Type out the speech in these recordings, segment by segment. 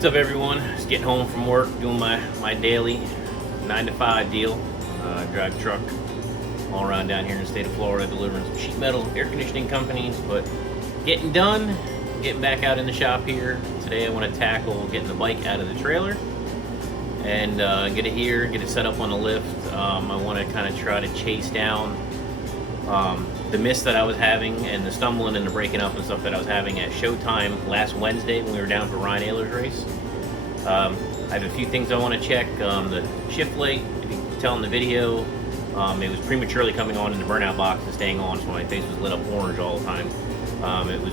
What's up, everyone? Just getting home from work, doing my daily 9 to 5 deal. Drive truck all around down here in the state of Florida, delivering some sheet metal, air conditioning companies, but getting done, getting back out in the shop here. Today I want to tackle getting the bike out of the trailer and get it here, get it set up on the lift. I want to kind of try to chase down the miss that I was having and the stumbling and the breaking up and stuff that I was having at Showtime last Wednesday when we were down for Ryan Ayler's race. I have a few things I want to check. The shift light, if you can tell in the video, it was prematurely coming on in the burnout box and staying on, so my face was lit up orange all the time. It was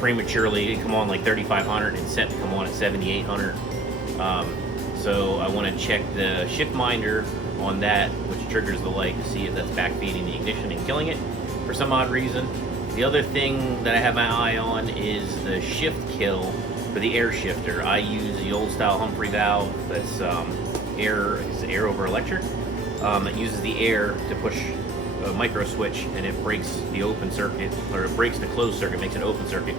prematurely, it come on like 3500 and set to come on at 7800. So I want to check the shift minder on that, which triggers the light, to see if that's backfeeding the ignition and killing it for some odd reason. The other thing that I have my eye on is the shift kill for the air shifter. I use the old style Humphrey valve that's air over electric, that uses the air to push a micro switch, and it breaks the open circuit, or it breaks the closed circuit, makes an open circuit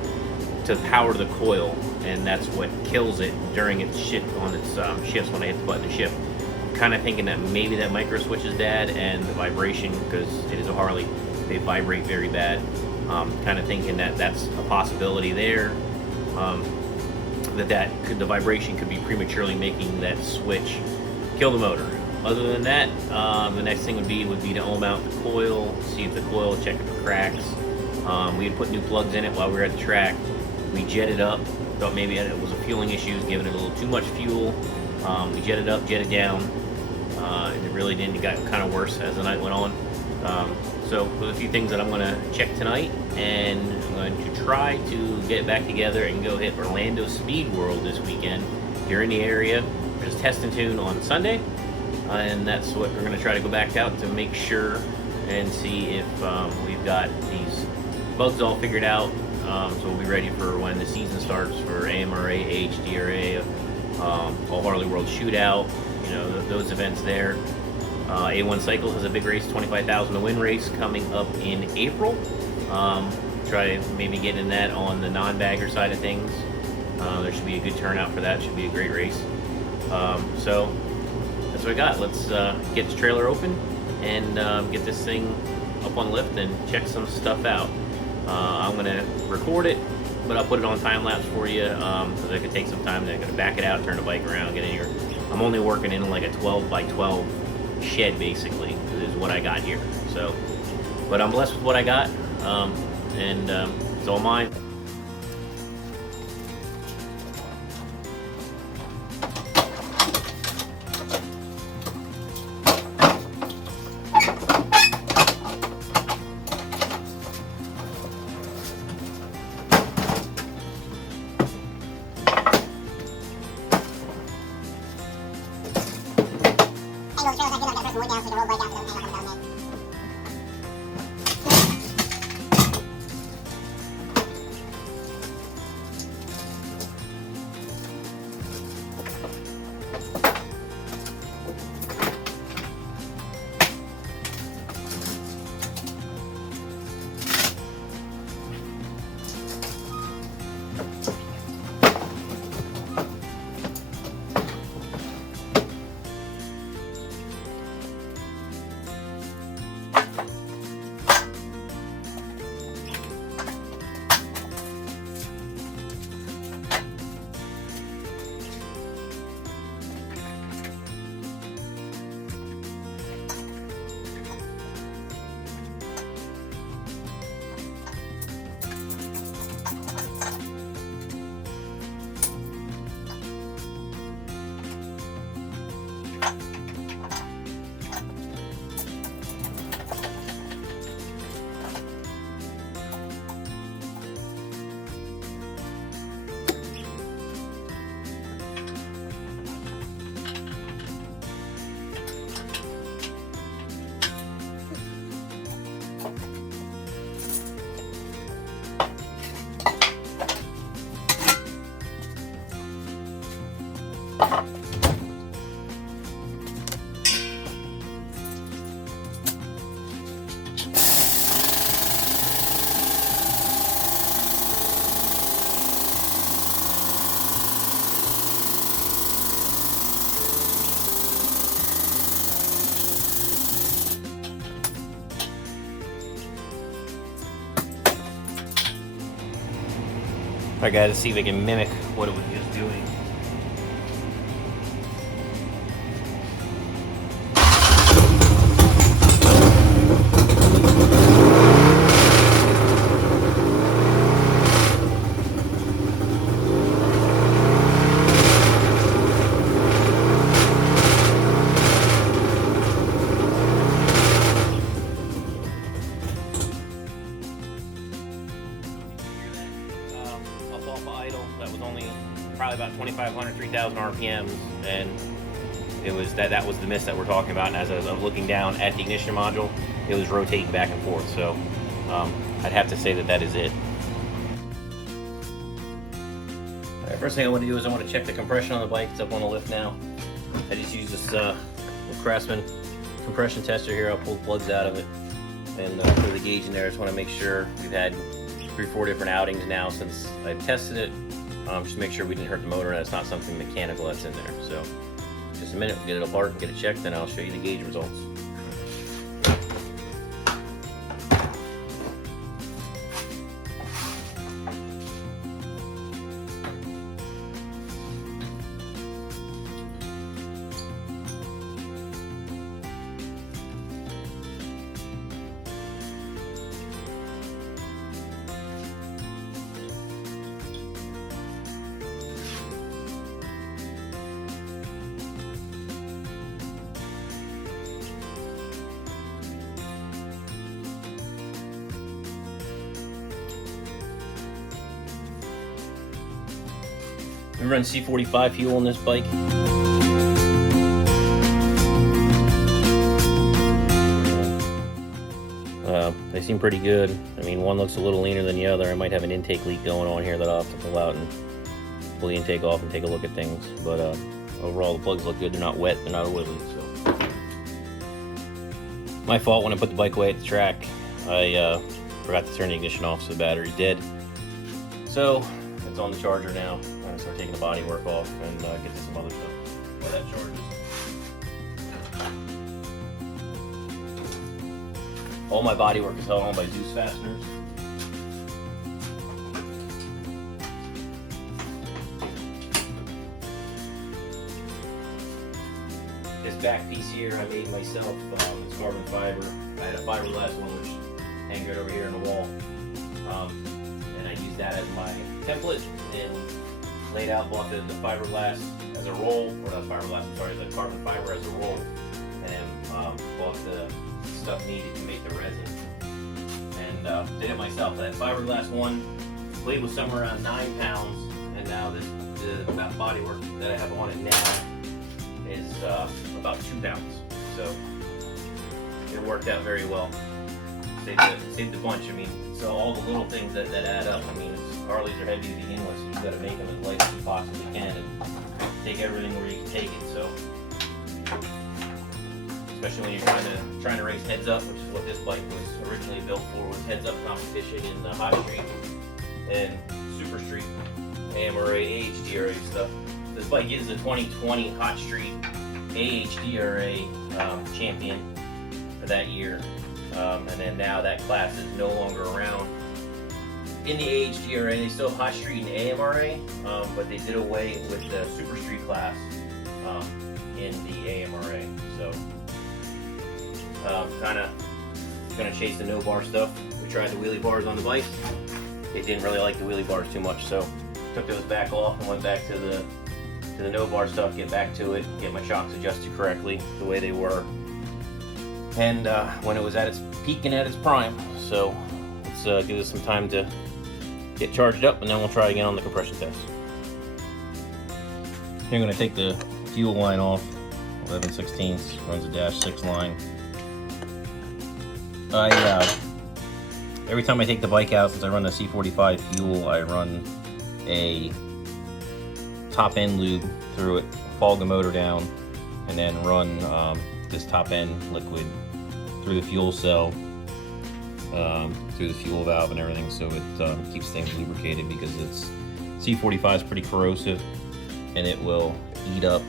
to power the coil, and that's what kills it during its shift on its shifts when I hit the button to shift. I'm kind of thinking that maybe that micro switch is bad, and the vibration, because it is a Harley, they vibrate very bad. Kind of thinking that that's a possibility there. The vibration could be prematurely making that switch kill the motor. Other than that, the next thing would be to ohm out the coil, see if the coil, check it for cracks. We had put new plugs in it while we were at the track. We jetted up, thought maybe it was a fueling issue, giving it a little too much fuel. We jetted up, jetted down. It really didn't, it got kind of worse as the night went on. So there's a few things that I'm going to check tonight, and I'm going to try to get back together and go hit Orlando Speed World this weekend. If you're in the area, there's Test and Tune on Sunday, and that's what we're going to try to go back out to make sure and see if we've got these bugs all figured out. So we'll be ready for when the season starts for AMRA, AHDRA, All Harley World Shootout, you know, those events there. A1 Cycles has a big race, 25,000 to win race coming up in April. Try to maybe get in that on the non-bagger side of things. There should be a good turnout for that. Should be a great race. So that's what I got. Let's get the trailer open and get this thing up on lift and check some stuff out. I'm gonna record it, but I'll put it on time lapse for you because it could take some time. Then I'm gonna back it out, turn the bike around, get in here. I'm only working in like a 12 by 12 shed, basically, is what I got here. So, but I'm blessed with what I got, and it's all mine. Alright guys, let's see if I can mimic what it was just doing. That was only probably about 2,500, 3,000 RPMs, and it was that was the miss that we're talking about. And as I was looking down at the ignition module, it was rotating back and forth. So I'd have to say that is it. All right, first thing I want to do is I want to check the compression on the bike. It's up on the lift now. I just use this Craftsman compression tester here. I'll pull the plugs out of it and put the gauge in there. I just want to make sure we've had 3 or 4 different outings now since I've tested it. Just to make sure we didn't hurt the motor and it's not something mechanical that's in there. So just a minute, we'll get it apart and get it checked, then I'll show you the gauge results. We run C45 fuel on this bike. They seem pretty good. I mean, one looks a little leaner than the other. I might have an intake leak going on here that I'll have to pull out and pull the intake off and take a look at things. But overall, the plugs look good. They're not wet. They're not oily. So, my fault. When I put the bike away at the track, I forgot to turn the ignition off, so the battery's dead. So it's on the charger now. I'm gonna start taking the bodywork off and get to some other stuff while that charges. All my bodywork is held on by Zeus fasteners. This back piece here I made myself. It's carbon fiber. I had a fiberglass one which hangs right over here in the wall. And I used that as my template and laid out, bought the fiberglass as a roll, or not fiberglass, I'm sorry, the carbon fiber as a roll, and bought the stuff needed to make the resin. And did it myself. That fiberglass one weighed was somewhere around 9 pounds, and now that bodywork that I have on it now is about 2 pounds. So it worked out very well. Saved a bunch. I mean, so all the little things that add up. I mean, Harleys are heavy to begin with, so you've got to make them as light as you possibly can and take everything where you can take it. So, especially when you're trying to race heads up, which is what this bike was originally built for, was heads up competition in the hot street and super street, AMRA, AHDRA stuff. This bike is the 2020 hot street AHDRA champion for that year. And then now that class is no longer around. In the AHDRA, they still have Hot Street and AMRA, but they did away with the Super Street class in the AMRA. So, kind of gonna chase the no bar stuff. We tried the wheelie bars on the bike. They didn't really like the wheelie bars too much, so took those back off and went back to the no bar stuff. Get back to it, get my shocks adjusted correctly the way they were. And when it was at its peak and at its prime. So let's give this some time to get charged up, and then we'll try again on the compression test. Here I'm going to take the fuel line off, 11/16, runs a -6 line. Every time I take the bike out, since I run the C45 fuel, I run a top end lube through it, fog the motor down, and then run this top end liquid through the fuel cell, through the fuel valve and everything, so it keeps things lubricated, because C45 is pretty corrosive and it will eat up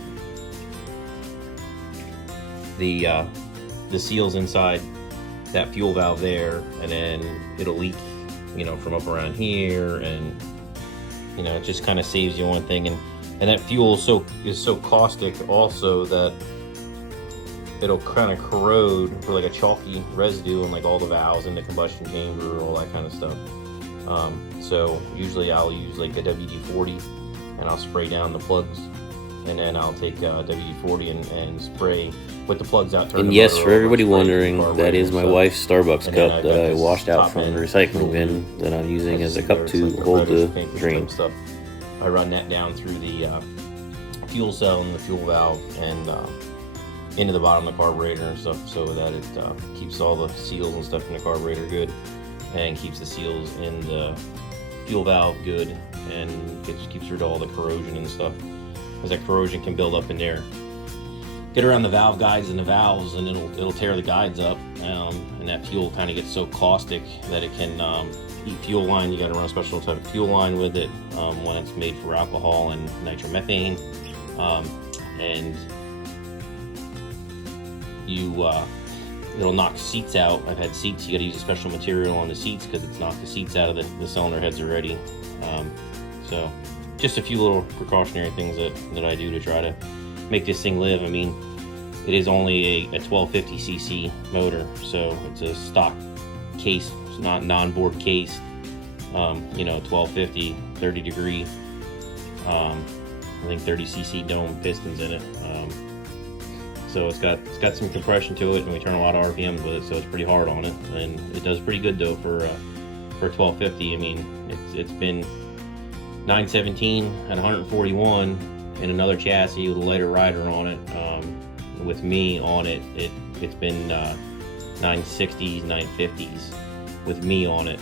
the seals inside that fuel valve there, and then it'll leak, you know, from up around here and you know, it just kind of saves you one thing. And that fuel is so caustic also that it'll kind of corrode for like a chalky residue in like all the valves in the combustion chamber, all that kind of stuff. So usually I'll use like a WD-40 and I'll spray down the plugs, and then I'll take WD-40 and spray, put the plugs out. And yes, for everybody wondering, that is my wife's Starbucks cup that I washed out from the recycling bin that I'm using as a cup to hold the drain. Stuff. I run that down through the fuel cell and the fuel valve and into the bottom of the carburetor and stuff, so that it keeps all the seals and stuff in the carburetor good, and keeps the seals in the fuel valve good, and it just keeps rid of all the corrosion and stuff, because that corrosion can build up in there, get around the valve guides and the valves, and it'll tear the guides up, and that fuel kind of gets so caustic that it can eat fuel line. You got to run a special type of fuel line with it when it's made for alcohol and nitromethane, and it'll knock seats out. I've had seats, you got to use a special material on the seats because it's knocked the seats out of the cylinder heads already. So just a few little precautionary things that I do to try to make this thing live. I mean, it is only a 1250cc motor, so it's a stock case. It's not non-board case. You know, 1250, 30 degree, I think 30cc dome pistons in it. So it's got some compression to it, and we turn a lot of RPMs with it, so it's pretty hard on it, and it does pretty good though for 1250. I mean, it's been 917 at 141 in another chassis with a lighter rider on it. With me on it, it's been 960s, 950s with me on it,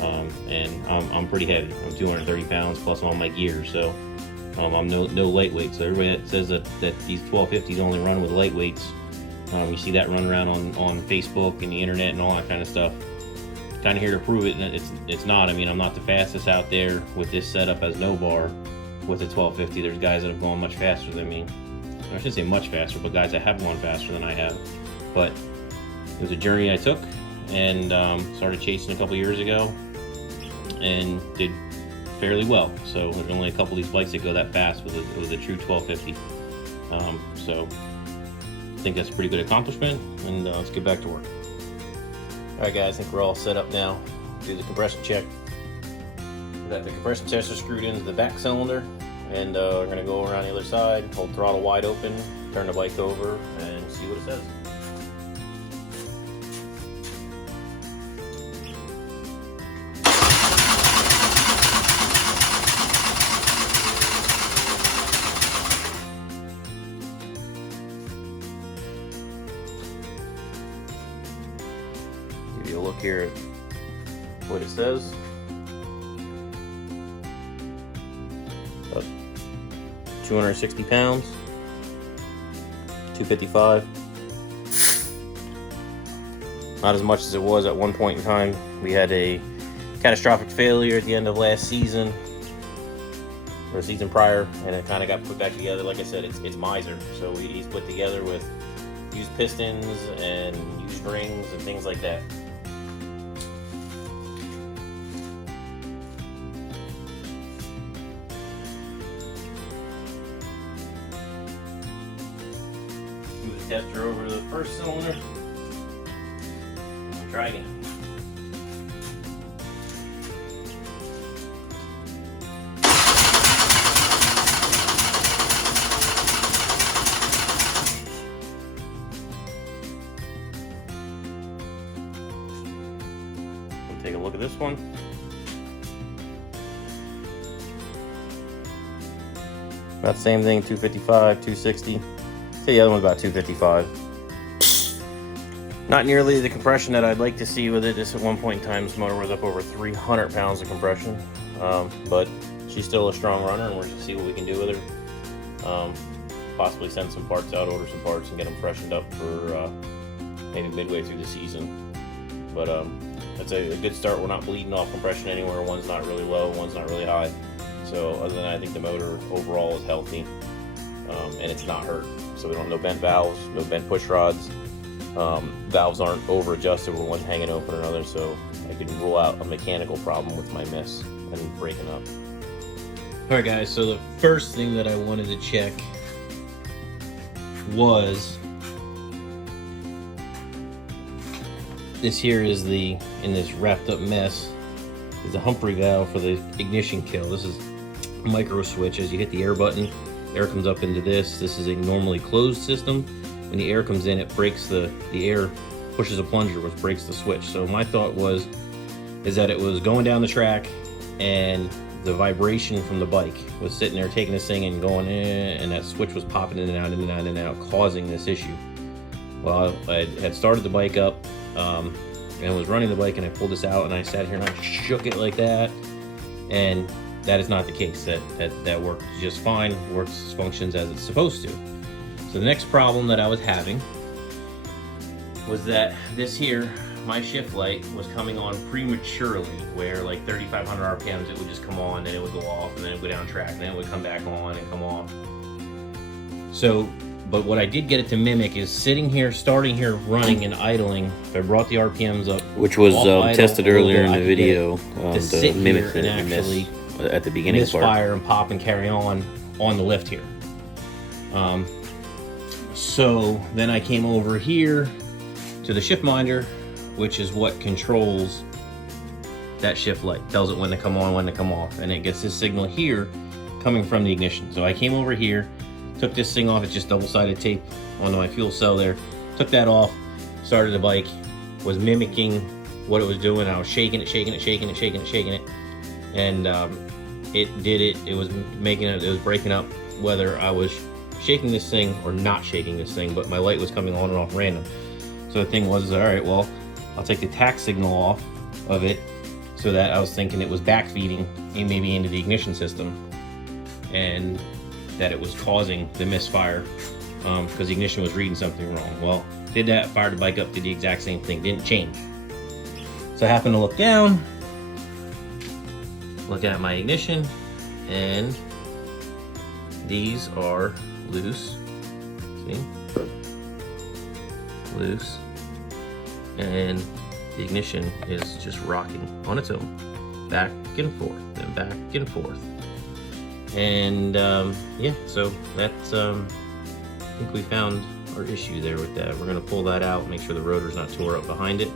and I'm pretty heavy. I'm 230 pounds plus all my gear, so. I'm no lightweight, so everybody that says that these 1250s only run with lightweights, you see that run around on Facebook and the internet and all that kind of stuff. Kind of here to prove it, and it's not. I mean, I'm not the fastest out there with this setup as no bar with a 1250. There's guys that have gone much faster than me. I shouldn't say much faster, but guys that have gone faster than I have. But it was a journey I took, and started chasing a couple years ago, and did fairly well. So there's only a couple of these bikes that go that fast with a true 1250. So I think that's a pretty good accomplishment, and let's get back to work. Alright guys, I think we're all set up now. Do the compression check. We got the compression tester screwed into the back cylinder, and we're going to go around the other side, hold throttle wide open, turn the bike over, and see what it says. Give you a look here at what it says. About 260 pounds, 255. Not as much as it was at one point in time. We had a catastrophic failure at the end of last season, or season prior, and it kind of got put back together. Like I said, it's miser, so he's put together with used pistons and used rings and things like that. Move the tester over to the first cylinder. Try again. Take a look at this one. About the same thing, 255, 260. Say the other one's about 255. Not nearly the compression that I'd like to see with it. This at one point in time, this motor was up over 300 pounds of compression. But she's still a strong runner, and we're just see what we can do with her. Possibly send some parts out, order some parts, and get them freshened up for maybe midway through the season. But that's a good start. We're not bleeding off compression anywhere. One's not really low, one's not really high. So other than that, I think the motor overall is healthy, and it's not hurt. So we don't have no bent valves, no bent push rods. Valves aren't over adjusted with one hanging open or another, so I can rule out a mechanical problem with my miss and breaking up. All right, guys, so the first thing that I wanted to check was this here is in this wrapped up mess is the Humphrey valve for the ignition kill. This is a micro switch. As you hit the air button, air comes up into this. This is a normally closed system. When the air comes in, it breaks the air, pushes a plunger, which breaks the switch. So my thought is that it was going down the track and the vibration from the bike was sitting there taking this thing and going and that switch was popping in and out, in and out, in and out, causing this issue. Well, I had started the bike up and was running the bike, and I pulled this out and I sat here and I shook it like that, and that is not the case. That worked just fine, works, functions as it's supposed to. So the next problem that I was having was that this here, my shift light, was coming on prematurely, where like 3,500 RPMs it would just come on, then it would go off, and then it would go down track, and then it would come back on and come off. So, but what I did get it to mimic is sitting here, starting here, running and idling. If I brought the RPMs up, which was tested earlier in the video to mimic and actually at the beginning misfire and pop and carry on the lift here. So then I came over here to the shift minder, which is what controls that shift light. Tells it when to come on, when to come off, and it gets this signal here coming from the ignition. So I came over here, took this thing off. It's just double-sided tape onto my fuel cell there. Took that off, started the bike, was mimicking what it was doing. I was shaking it, and it did it. It was making it. It was breaking up whether I was shaking this thing or not shaking this thing, but my light was coming on and off random. So the thing was, all right, well, I'll take the tach signal off of it, so that I was thinking it was backfeeding maybe into the ignition system, and that it was causing the misfire because the ignition was reading something wrong. Well, did that, fired the bike up, did the exact same thing, didn't change. So I happened to look down, look at my ignition, and these are loose. See? Loose. And the ignition is just rocking on its own, back and forth and back and forth. And yeah, so that's I think we found our issue there with that. We're gonna pull that out, make sure the rotor's not tore up behind it,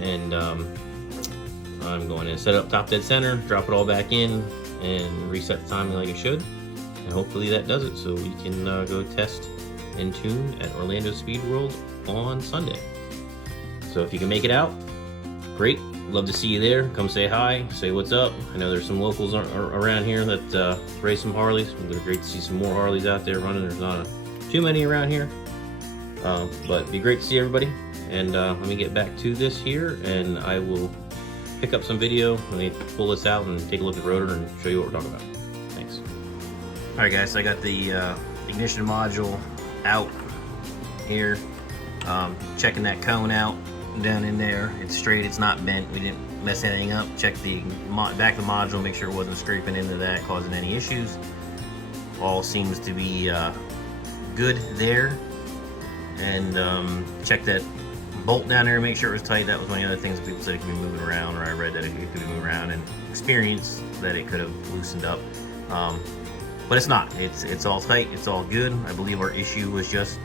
and I'm going to set it up top dead center, drop it all back in, and reset the timing like it should, and hopefully that does it, so we can go test and tune at Orlando Speed World on Sunday. So if you can make it out, great. Love to see you there. Come say hi, say what's up. I know there's some locals around here that race some Harleys. It's great to see some more Harleys out there running. There's not too many around here, but it'd be great to see everybody. And let me get back to this here, and I will pick up some video. Let me pull this out and take a look at the rotor and show you what we're talking about. Thanks. All right, guys, so I got the ignition module out here. Checking that cone out down in there. It's straight, it's not bent. We didn't mess anything up. Check the back of the module, make sure it wasn't scraping into that, causing any issues. All seems to be good there. And check that bolt down there, make sure it was tight. That was one of the other things people said it could be moving around, or I read that it could be moving around, and experienced that it could have loosened up. But it's not. It's all tight, it's all good. I believe our issue was just,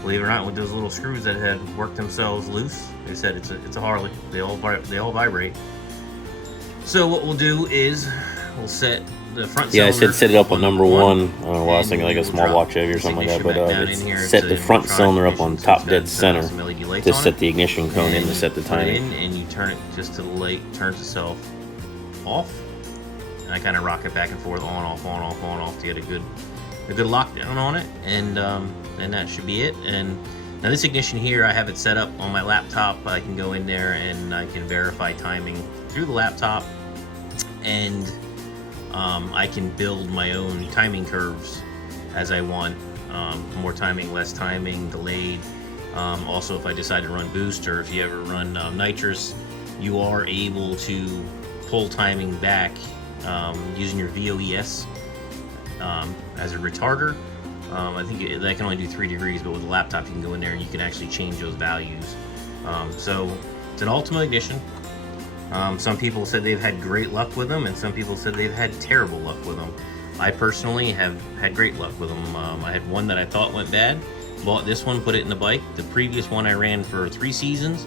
believe it or not, with those little screws that had worked themselves loose. They said it's a Harley. They all vibrate. So what we'll do is we'll set the front cylinder. Yeah, I said set it up on number one. Well, I was thinking like a small block Chevy or something like that, but set the front cylinder up on top dead center to set the ignition cone in to set the timing. And you turn it just to the light turns itself off. And I kind of rock it back and forth, on, off, on, off, on, off to get a good lockdown on it, and that should be it. And now this ignition here, I have it set up on my laptop. I can go in there and I can verify timing through the laptop, and I can build my own timing curves as I want. More timing, less timing, delayed. Also, if I decide to run boost, or if you ever run nitrous, you are able to pull timing back using your VOES as a retarder. I think that can only do 3 degrees, but with a laptop you can go in there and you can actually change those values. So it's an Ultima ignition. Some people said they've had great luck with them, and some people said they've had terrible luck with them. I personally have had great luck with them. I had one that I thought went bad. Bought this one, put it in the bike. The previous one I ran for 3 seasons.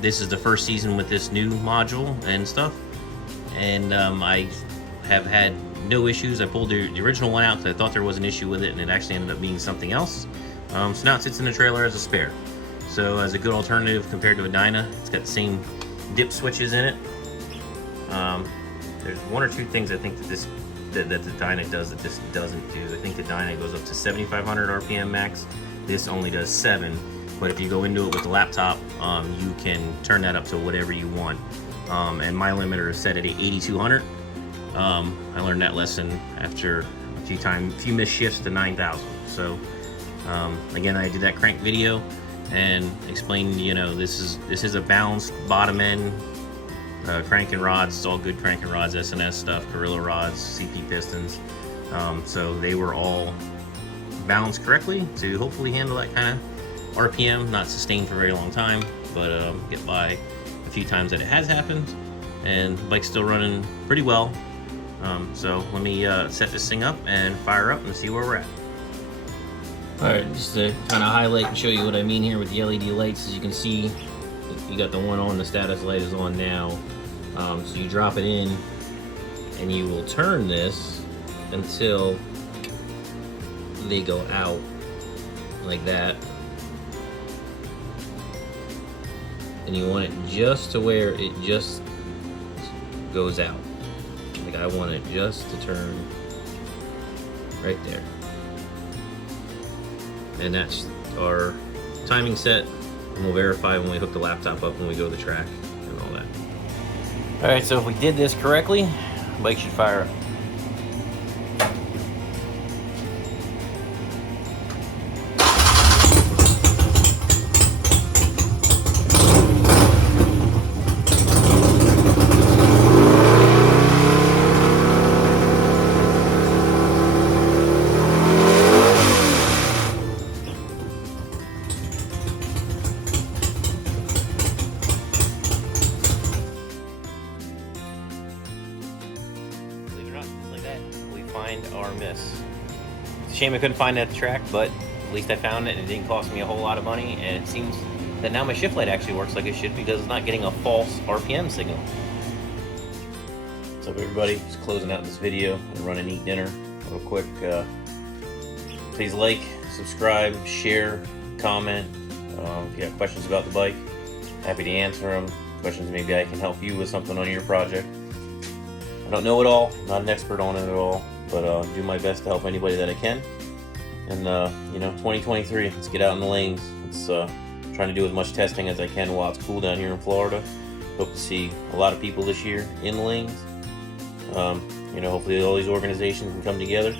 This is the first season with this new module and stuff. And I have had no issues. I pulled the original one out because I thought there was an issue with it, and it actually ended up being something else. So now it sits in the trailer as a spare. So as a good alternative compared to a Dyna, it's got the same dip switches in it. There's 1 or 2 things I think that the Dyna does that this doesn't do. I think the Dyna goes up to 7,500 RPM max. This only does 7. But if you go into it with the laptop, you can turn that up to whatever you want. And my limiter is set at 8,200. I learned that lesson after a few missed shifts to 9,000. So again, I did that crank video and explained, you know, this is a balanced bottom end cranking rods. It's all good cranking rods, SNS stuff, Gorilla rods, CP pistons. So they were all balanced correctly to hopefully handle that kind of RPM, not sustain for a very long time, but get by a few times that it has happened, and the bike's still running pretty well. So let me set this thing up and fire up and see where we're at. Alright, just to kind of highlight and show you what I mean here with the LED lights. As you can see, you got the one on, the status light is on now. So you drop it in and you will turn this until they go out like that. And you want it just to where it just goes out. Like I want it just to turn right there. And that's our timing set, and we'll verify when we hook the laptop up when we go to the track and all that. Alright, so if we did this correctly, the bike should fire up. Find our miss. It's a shame I couldn't find it at the track, but at least I found it and it didn't cost me a whole lot of money, and it seems that now my shift light actually works like it should because it's not getting a false RPM signal. What's up everybody, just closing out this video and run and eat dinner real quick. Please like, subscribe, share, comment. If you have questions about the bike, happy to answer them. Questions maybe I can help you with something on your project. I don't know it all, not an expert on it at all, but do my best to help anybody that I can. And you know, 2023, let's get out in the lanes. Let's trying to do as much testing as I can while it's cool down here in Florida. Hope to see a lot of people this year in the lanes. You know, hopefully all these organizations can come together,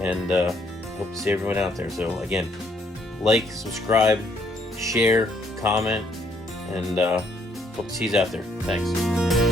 and hope to see everyone out there. So again, like, subscribe, share, comment, and hope to see you out there. Thanks.